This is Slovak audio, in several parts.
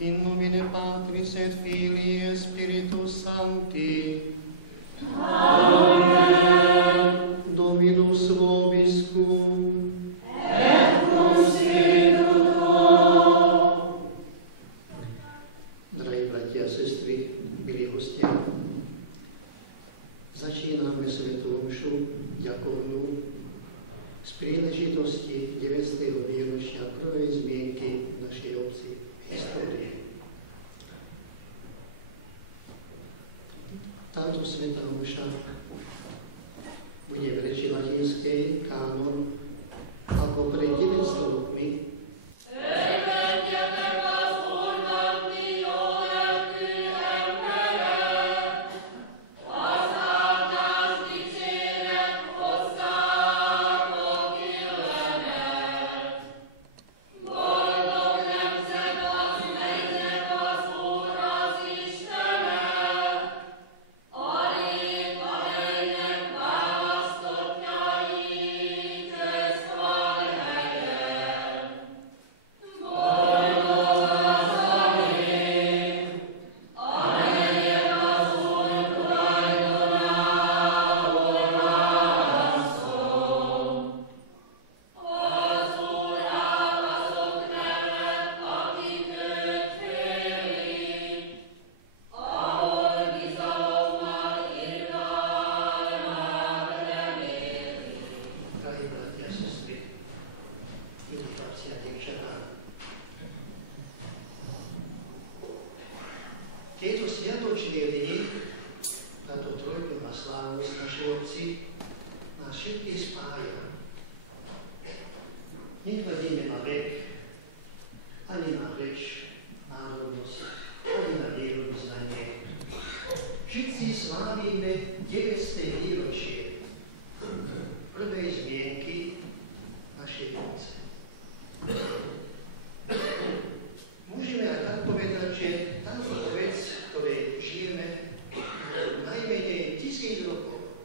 In nomine Patris et Filii et Spiritus Sancti. Amen. Dominus vobiscum. Et cum spiritu tuo. Drahí bratia a sestry, milí hostia, začíname svätú omšu ďakovnú z príležitosti 9. výročia prvej zmienky našej obci histórie. Táto svätá omša bude v reči latinskej kánon ako pred 900 rokmi tieto sviatočné dni, táto trojková slávnosť našej obci, nás všetkých spája. Nehľadíme na vek, ani na reč, národnosť, ani na vierovyznanie. Všetci slávime 9. výročie prvej zmienky našej obce. Môžeme aj tak povedať, že táto vec, v ktorej žijeme, najmenej 1000 rokov.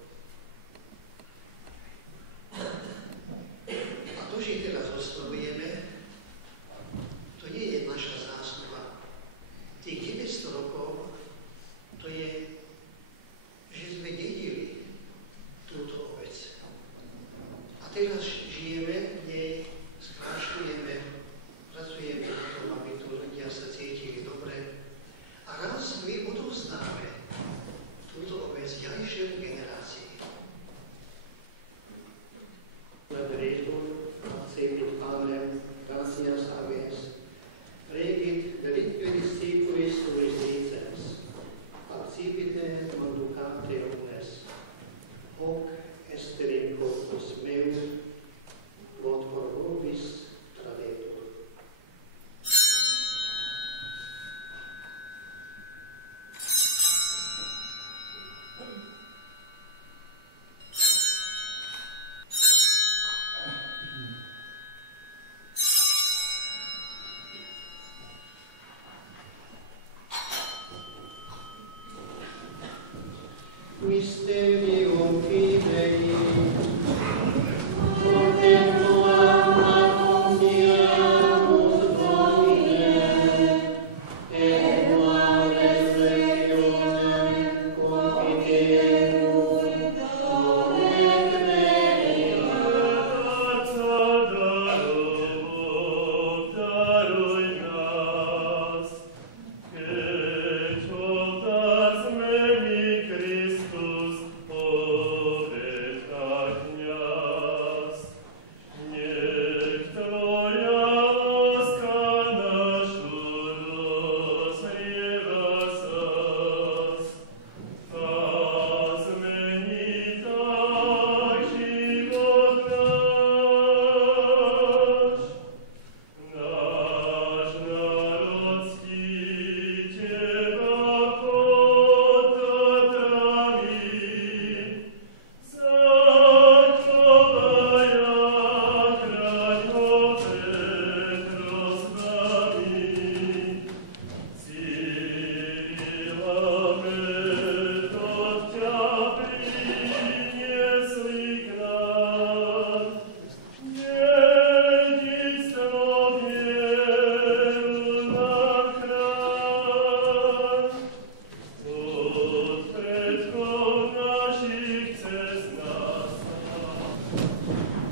A to, že teraz oslavujeme, to nie je naša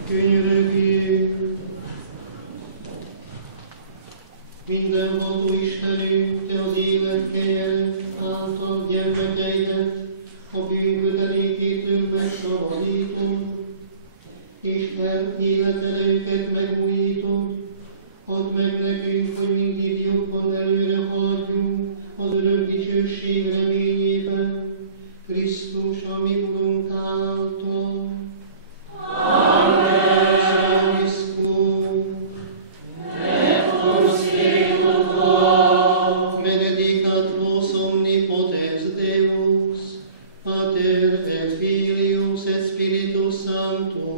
Könyörögjünk! Mindenható Istenünk, Te az életkelyen által gyermekeidet a bűnkötelékétől megszabadítod, és életerőket megújítod. Add meg nekünk, hogy mindig jobban előre haladjunk az örök dicsőség reményében, Krisztus, a mi Urunk által. Amen. Benedicat vos omnipotens Deus, Pater et Filius et Spiritus Sanctus,